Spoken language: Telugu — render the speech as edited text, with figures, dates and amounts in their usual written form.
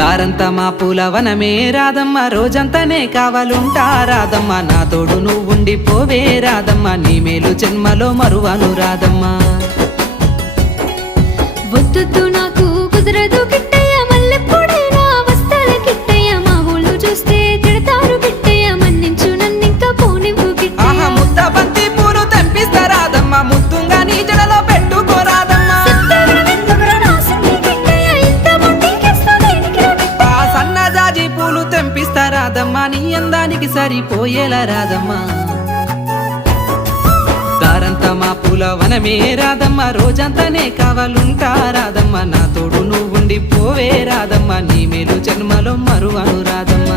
దారంతా మా పూలవనమే రాధమ్మ, రోజంతానే కావాలుంటా రాధమ్మ, నా తోడు నువ్వుండి పోవే రాధమ్మ, నీ మేలు జన్మలో మరువను రాధమ్మ. వద్దు నాకు కుదరదు కిట్టయ్య, మల్లెప్పుడైనా వస్తాల కిట్టయ్య, మా ఊళ్ళు చూస్తే తిడతారు కిట్టయ్య, మన్నించు నన్నింకా పోనివ్వు కిట్టయ్య. ముద్ద బంతి పూలు తెంపిస్తా రాధమ్మ, ముద్దుంగా నీ జడలో పెట్టుకో రాధమ్మ. సన్నజాజి పూలు తెంపిస్తా రాధమ్మ, నీ అందానికి సరిపోయేలా రాధమ్మ. దారంతా మా పూలవనమే రాధమ్మ, రోజంతానే కావాలుంటా రాధమ్మ, నా తోడు నువ్వుండి పోవే రాధమ్మ, నీ మేలు జన్మలో మరువను రాధమ్మ.